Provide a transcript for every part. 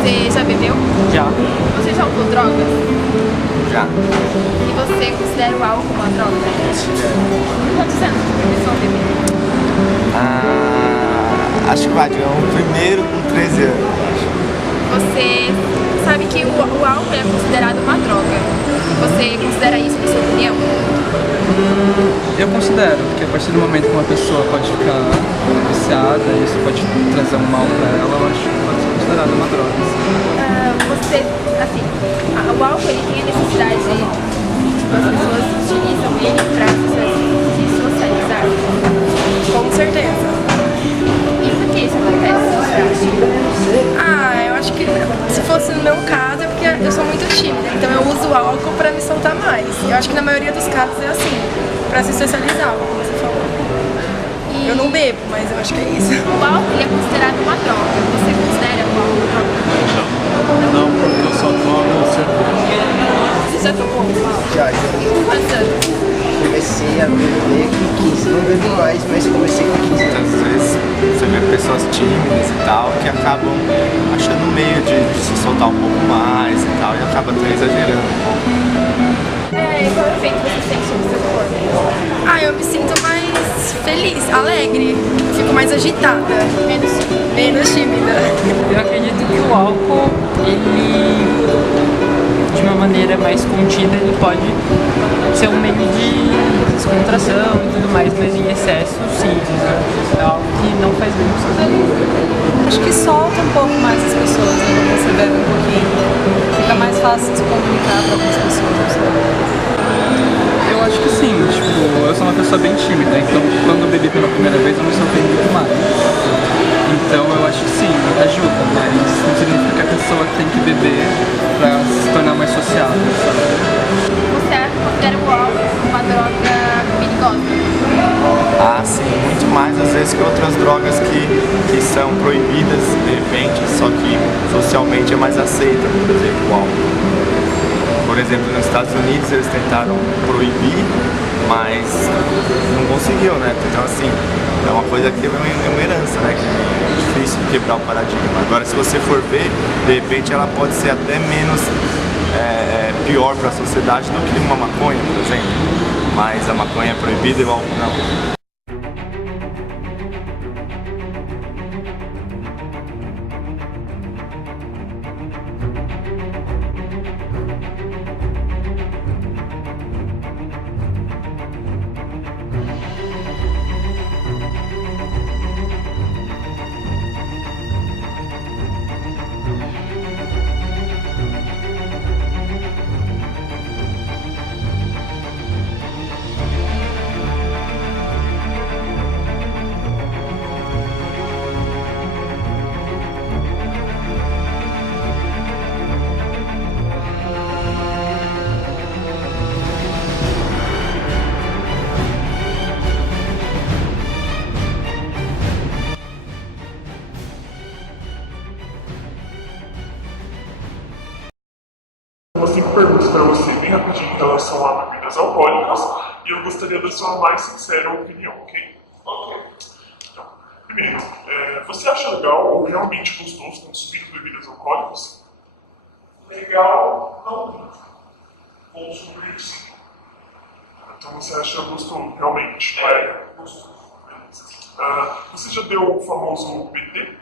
Você já bebeu? Já. Você já usou drogas? Já. E você considera o álcool uma droga? Quantos anos você começou a beber? Acho que vai de um primeiro com 13 anos. Você sabe que o álcool é considerado uma droga. Você considera isso, na sua opinião? Eu considero, porque a partir do momento que uma pessoa pode ficar viciada, isso pode trazer um mal pra ela, eu acho que pode ser considerado uma droga. O álcool ele tem a necessidade as pessoas utilizam ele para se socializar? Com certeza. E por que isso acontece, você acha? Eu acho que se fosse no meu caso é porque eu sou muito tímida, então eu uso o álcool pra me soltar mais. Eu acho que na maioria dos casos é assim, pra se socializar, como você falou. Eu não bebo, mas eu acho que é isso. O álcool ele é considerado uma droga. Você considera o álcool uma droga? Não, porque eu só tomo cerveja. Você já tomou álcool? Já. Quantos anos? Comecei a beber com 15, não bebo mais, mas comecei com 15 anos. Às vezes você vê pessoas tímidas e tal que acabam achando um meio de se soltar um pouco mais e tal e acaba até exagerando um pouco. E qual efeito você sente no seu corpo? Eu me sinto mais feliz, alegre, fico mais agitada, menos tímida. Eu acredito que o álcool, ele, de uma maneira mais contida, ele pode ser um meio de descontração e tudo mais, mas em excesso, sim, é algo que não faz bem pra você. Acho que solta um pouco mais as pessoas, né, quando você bebe um pouquinho. Fica mais fácil se comunicar para algumas pessoas. Eu acho que sim, tipo, eu sou uma pessoa bem tímida, então quando eu bebi pela primeira vez eu me soltei muito mais. Então eu acho que sim, ajuda, mas não significa que a pessoa tem que beber pra se tornar mais sociável, sabe? Você considera o álcool uma droga perigosa? Sim, muito mais às vezes que outras drogas que são proibidas de repente, só que socialmente é mais aceita, por exemplo, o álcool. Por exemplo, nos Estados Unidos eles tentaram proibir, mas não conseguiu, né? Então assim, é uma coisa que é uma herança, né? Que é difícil de quebrar o paradigma. Agora se você for ver, de repente ela pode ser até menos pior para a sociedade do que uma maconha, por exemplo. Mas a maconha é proibida e o álcool não. Umas 5 perguntas para você, bem rapidinho, em relação a bebidas alcoólicas, e eu gostaria da sua mais sincera opinião, ok? Ok. Então, primeiro, você acha legal ou realmente gostoso consumir bebidas alcoólicas? Legal, não muito. Consumir sim. Então você acha gostoso, realmente? Gostoso. Você já deu o famoso PT?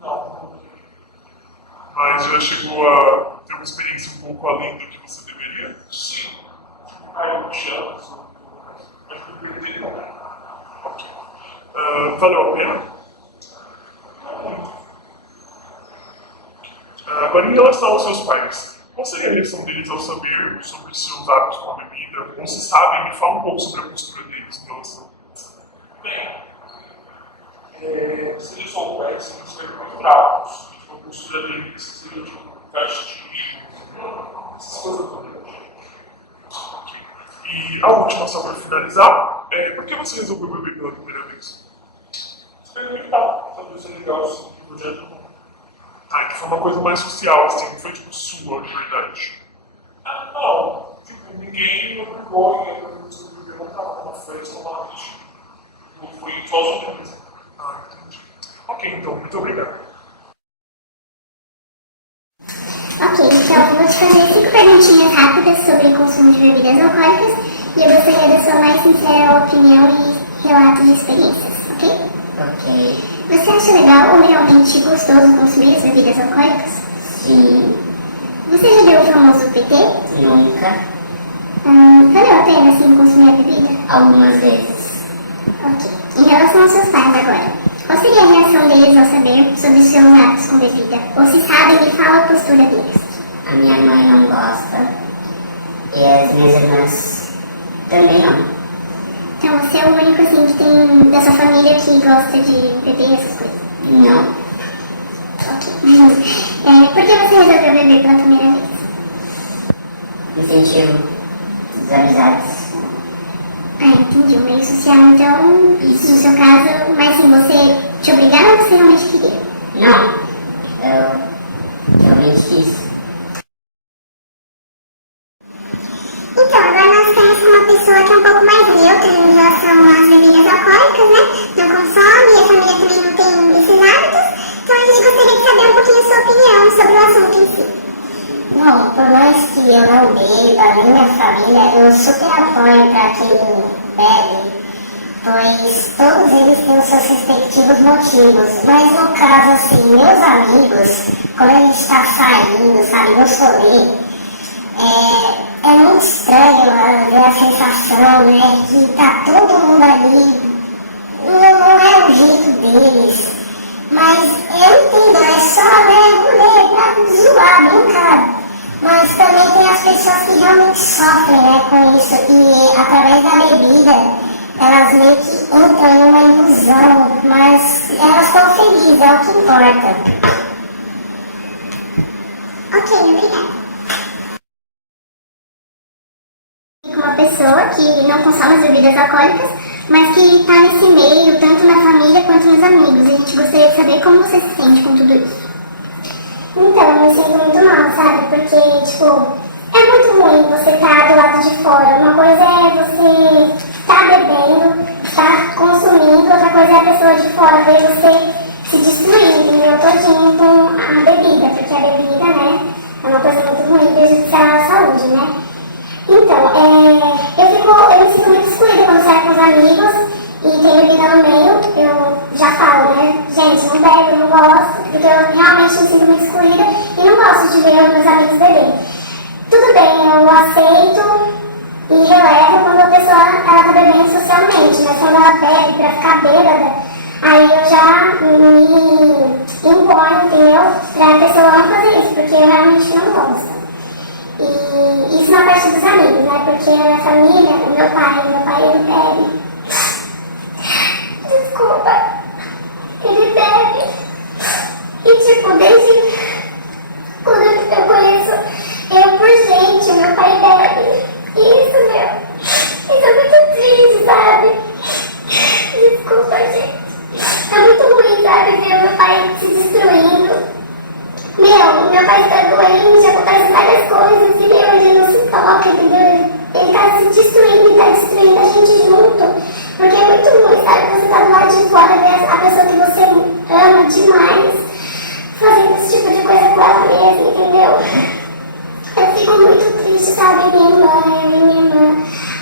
Não. Mas já chegou a ter uma experiência um pouco além do que você deveria? Sim. Caiu no chão, mas não perdi não. Ok. Valeu a pena? Não muito. Agora, em relação aos seus pais, qual seria a reação deles ao saber sobre os seus hábitos com a bebida? Ou se sabem, me fala um pouco sobre a postura deles em relação. Bem, se eles soubessem, eles seriam muito bravos. A postura deles seria de um castigo, essas coisas todas. Ok. E a última, só para finalizar, por que você resolveu beber pela primeira vez? Experimentar, talvez seja legal assim, no projeto não. Então foi uma coisa mais social, assim, não foi tipo sua, de verdade. Não. Tipo, ninguém me obrigou, ninguém me beber, não tava numa festa, numa lixo. Não foi sozinho mesmo. Entendi. Ok, então, muito obrigado. Ok, então vou te fazer 5 perguntinhas rápidas sobre consumo de bebidas alcoólicas e eu gostaria da sua mais sincera opinião e relato de experiências, ok? Ok. Você acha legal ou realmente gostoso consumir as bebidas alcoólicas? Sim. Você já deu o famoso PT? Nunca. Valeu a pena, assim, consumir a bebida? Algumas vezes. Ok. Em relação aos seus pais agora, qual seria a reação deles ao saber sobre os seus hábitos com bebida? Ou se sabem, me fala a postura deles. A minha mãe não gosta. E as minhas irmãs também não. Então você é o único, assim, que tem da sua família que gosta de beber essas coisas? Não. Ok. Por que você resolveu beber pela primeira vez? Incentivo dos amizades. Entendi. Um meio social, então, isso no seu caso, mas sim, você te obrigaram ou você realmente queria? Não. Eu realmente quis. Então, agora nós temos uma pessoa que é um pouco mais neutra em relação às bebidas alcoólicas, né? Não consome, e a família também não tem esses hábitos. Então a gente gostaria de saber um pouquinho a sua opinião sobre o assunto em si. Bom, por mais que eu não beba, nem minha família, eu super apoio para quem bebe, pois todos eles têm os seus respectivos motivos. Mas no caso, assim, meus amigos, quando a gente está saindo, sabe, no rolê, é muito estranho ver a sensação, né, que tá todo mundo ali, não é o jeito deles. Mas eu entendo, é só, né, mulher pra zoar, brincar. Mas também tem as pessoas que realmente sofrem, né, com isso. E através da bebida, elas meio que entram em uma ilusão. Mas elas estão felizes, é o que importa. Ok, obrigada. Uma pessoa que não consome as bebidas alcoólicas, mas que está nesse meio, tanto na família quanto nos amigos. E a gente gostaria de saber como você se sente com tudo isso. Então, eu me sinto muito mal, sabe? Porque, tipo, é muito ruim você estar do lado de fora. Uma coisa é você estar bebendo, estar consumindo, outra coisa é a pessoa de fora ver você se destruir, entendeu? Todinho com a bebida, porque a bebida, né, é uma coisa muito ruim, prejudicial à saúde, né? Então, eu me sinto muito excluída quando saio com os amigos e tem bebida no meio, eu já falo, né? Gente, não bebo, não gosto, porque eu realmente me sinto muito excluída e não gosto de ver os meus amigos beberem. Tudo bem, eu aceito e relevo quando a pessoa tá bebendo socialmente, mas quando ela bebe pra ficar bêbada, aí eu já me imponho, entendeu? Pra pessoa não fazer isso, porque eu realmente não gosto. E isso na parte dos amigos, né? Porque a minha família, o meu pai ele bebe. Desculpa. Ele bebe. E tipo, desde quando eu conheço eu por gente, meu pai bebe. Isso é muito triste, sabe? Desculpa, gente. É muito ruim, sabe? Ver meu pai se destruindo. Meu pai está doente, acontece várias coisas e ele não se toca, entendeu? Ele tá se destruindo e tá destruindo a gente junto. Porque é muito ruim, sabe? Você tá do lado de fora, ver a pessoa que você ama demais fazendo esse tipo de coisa com ela mesma, entendeu? Eu fico muito triste, sabe? Minha irmã, eu e minha irmã,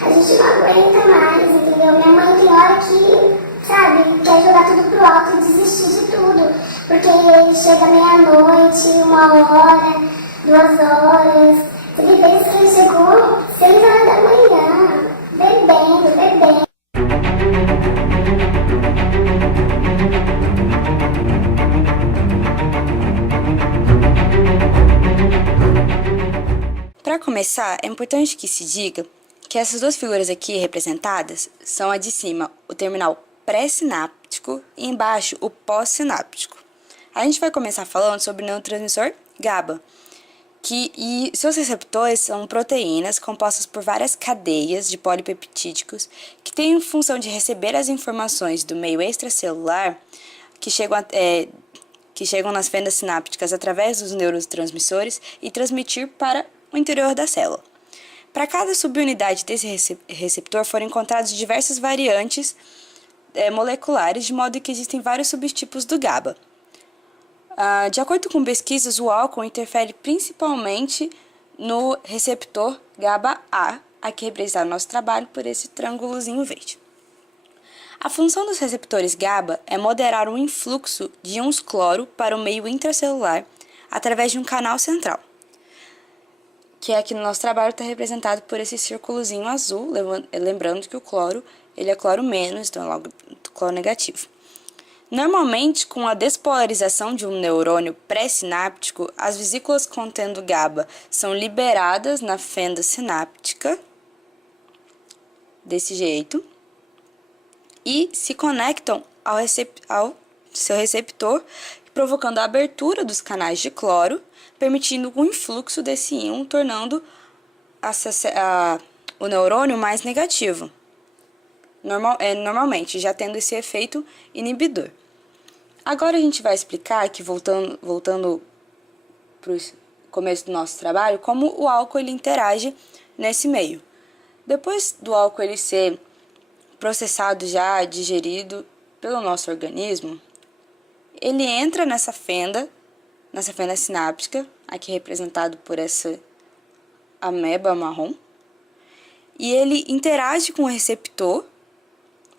a gente não aguenta mais, entendeu? Minha mãe tem hora que, sabe, quer jogar tudo pro alto e desistir de tudo. Porque ele chega meia-noite, 1h, 2h. Teve vezes que ele chegou 6h da manhã, bebendo. Para começar, é importante que se diga que essas duas figuras aqui representadas são a de cima, o terminal pré-sináptico, e embaixo, o pós-sináptico. A gente vai começar falando sobre o neurotransmissor GABA, e seus receptores são proteínas compostas por várias cadeias de polipeptídicos que têm função de receber as informações do meio extracelular que chegam nas fendas sinápticas através dos neurotransmissores e transmitir para o interior da célula. Para cada subunidade desse receptor foram encontradas diversas variantes moleculares, de modo que existem vários subtipos do GABA. De acordo com pesquisas, o álcool interfere principalmente no receptor GABA-A, aqui representado no nosso trabalho por esse triângulozinho verde. A função dos receptores GABA é moderar o influxo de íons cloro para o meio intracelular através de um canal central, que aqui no nosso trabalho está representado por esse círculozinho azul, lembrando que o cloro ele é cloro menos, então é logo cloro negativo. Normalmente, com a despolarização de um neurônio pré-sináptico, as vesículas contendo GABA são liberadas na fenda sináptica, desse jeito, e se conectam ao seu receptor, provocando a abertura dos canais de cloro, permitindo o influxo desse íon, tornando o neurônio mais negativo. Normalmente, já tendo esse efeito inibidor. Agora a gente vai explicar, aqui voltando para o começo do nosso trabalho, como o álcool ele interage nesse meio. Depois do álcool ele ser processado já, digerido pelo nosso organismo, ele entra nessa fenda sináptica, aqui representado por essa ameba marrom, e ele interage com o receptor,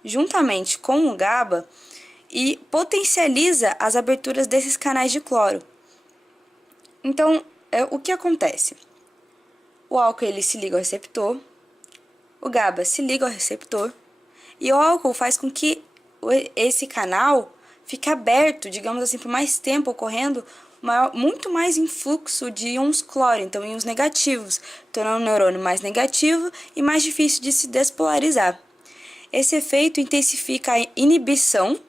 juntamente com o GABA, e potencializa as aberturas desses canais de cloro. Então, o que acontece? O álcool ele se liga ao receptor, o GABA se liga ao receptor, e o álcool faz com que esse canal fique aberto, digamos assim, por mais tempo, ocorrendo muito mais influxo de íons cloro, então íons negativos, tornando o neurônio mais negativo e mais difícil de se despolarizar. Esse efeito intensifica a inibição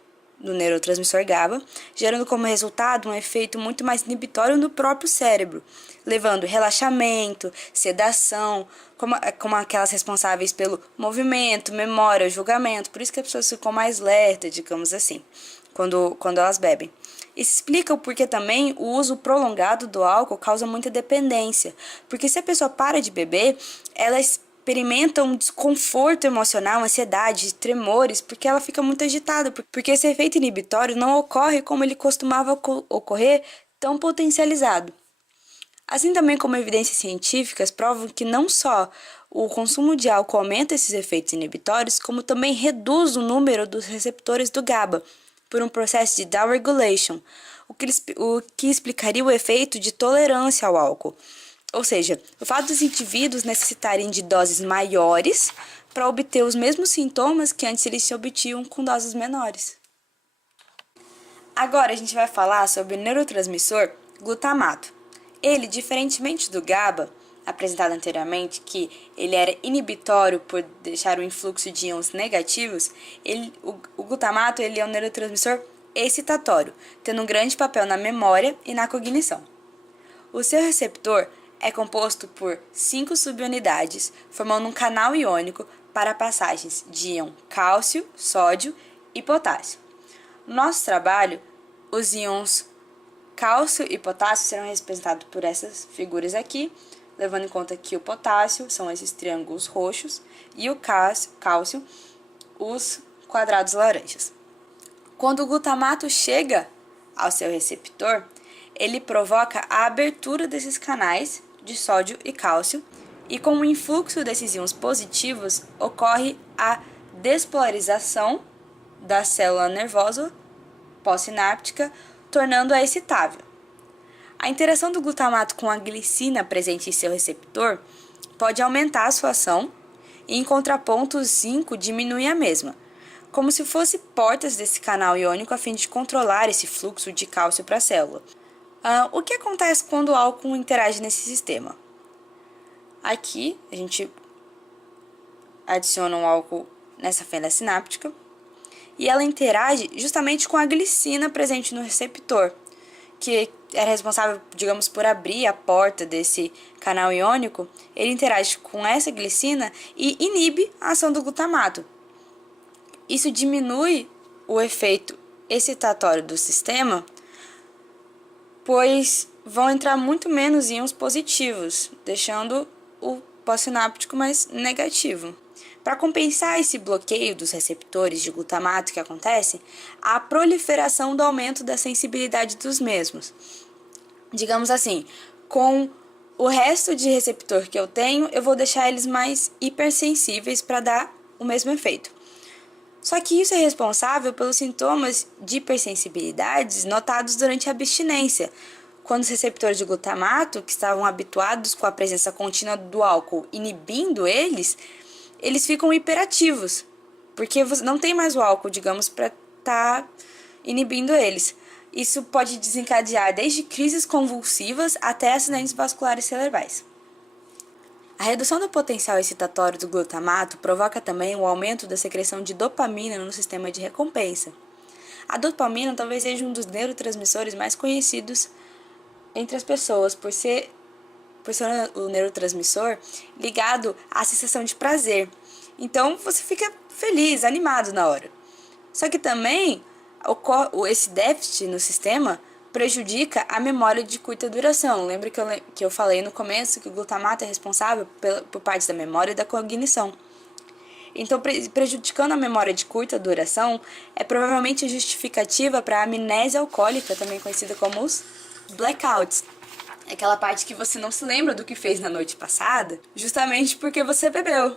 do neurotransmissor GABA, gerando como resultado um efeito muito mais inibitório no próprio cérebro, levando relaxamento, sedação, como aquelas responsáveis pelo movimento, memória, julgamento. Por isso que as pessoas ficam mais lertas, digamos assim, quando elas bebem. Isso explica o porquê também o uso prolongado do álcool causa muita dependência, porque se a pessoa para de beber, ela experimenta um desconforto emocional, ansiedade, tremores, porque ela fica muito agitada, porque esse efeito inibitório não ocorre como ele costumava ocorrer, tão potencializado. Assim também como evidências científicas provam que não só o consumo de álcool aumenta esses efeitos inibitórios, como também reduz o número dos receptores do GABA, por um processo de downregulation, o que explicaria o efeito de tolerância ao álcool. Ou seja, o fato dos indivíduos necessitarem de doses maiores para obter os mesmos sintomas que antes eles se obtinham com doses menores. Agora a gente vai falar sobre o neurotransmissor glutamato. Ele, diferentemente do GABA, apresentado anteriormente, que ele era inibitório por deixar o influxo de íons negativos, o glutamato ele é um neurotransmissor excitatório, tendo um grande papel na memória e na cognição. O seu receptor é composto por 5 subunidades, formando um canal iônico para passagens de íon cálcio, sódio e potássio. No nosso trabalho, os íons cálcio e potássio serão representados por essas figuras aqui, levando em conta que o potássio são esses triângulos roxos e o cálcio, os quadrados laranjas. Quando o glutamato chega ao seu receptor, ele provoca a abertura desses canais de sódio e cálcio, e com o influxo desses íons positivos ocorre a despolarização da célula nervosa pós-sináptica, tornando-a excitável. A interação do glutamato com a glicina presente em seu receptor pode aumentar a sua ação e, em contraponto, o zinco diminui a mesma, como se fosse portas desse canal iônico a fim de controlar esse fluxo de cálcio para a célula. O que acontece quando o álcool interage nesse sistema? Aqui a gente adiciona um álcool nessa fenda sináptica e ela interage justamente com a glicina presente no receptor, que era responsável, digamos, por abrir a porta desse canal iônico. Ele interage com essa glicina e inibe a ação do glutamato. Isso diminui o efeito excitatório do sistema, pois vão entrar muito menos íons positivos, deixando o pós-sináptico mais negativo. Para compensar esse bloqueio dos receptores de glutamato que acontece, há a proliferação do aumento da sensibilidade dos mesmos. Digamos assim, com o resto de receptor que eu tenho, eu vou deixar eles mais hipersensíveis para dar o mesmo efeito. Só que isso é responsável pelos sintomas de hipersensibilidades notados durante a abstinência, quando os receptores de glutamato, que estavam habituados com a presença contínua do álcool, inibindo eles ficam hiperativos, porque não tem mais o álcool, digamos, para estar inibindo eles. Isso pode desencadear desde crises convulsivas até acidentes vasculares cerebrais. A redução do potencial excitatório do glutamato provoca também o aumento da secreção de dopamina no sistema de recompensa. A dopamina talvez seja um dos neurotransmissores mais conhecidos entre as pessoas, por ser o neurotransmissor ligado à sensação de prazer. Então você fica feliz, animado na hora. Só que também esse déficit no sistema prejudica a memória de curta duração. Lembra que eu falei no começo que o glutamato é responsável por parte da memória e da cognição. Então, prejudicando a memória de curta duração é provavelmente justificativa para a amnésia alcoólica, também conhecida como os blackouts. É aquela parte que você não se lembra do que fez na noite passada, justamente porque você bebeu.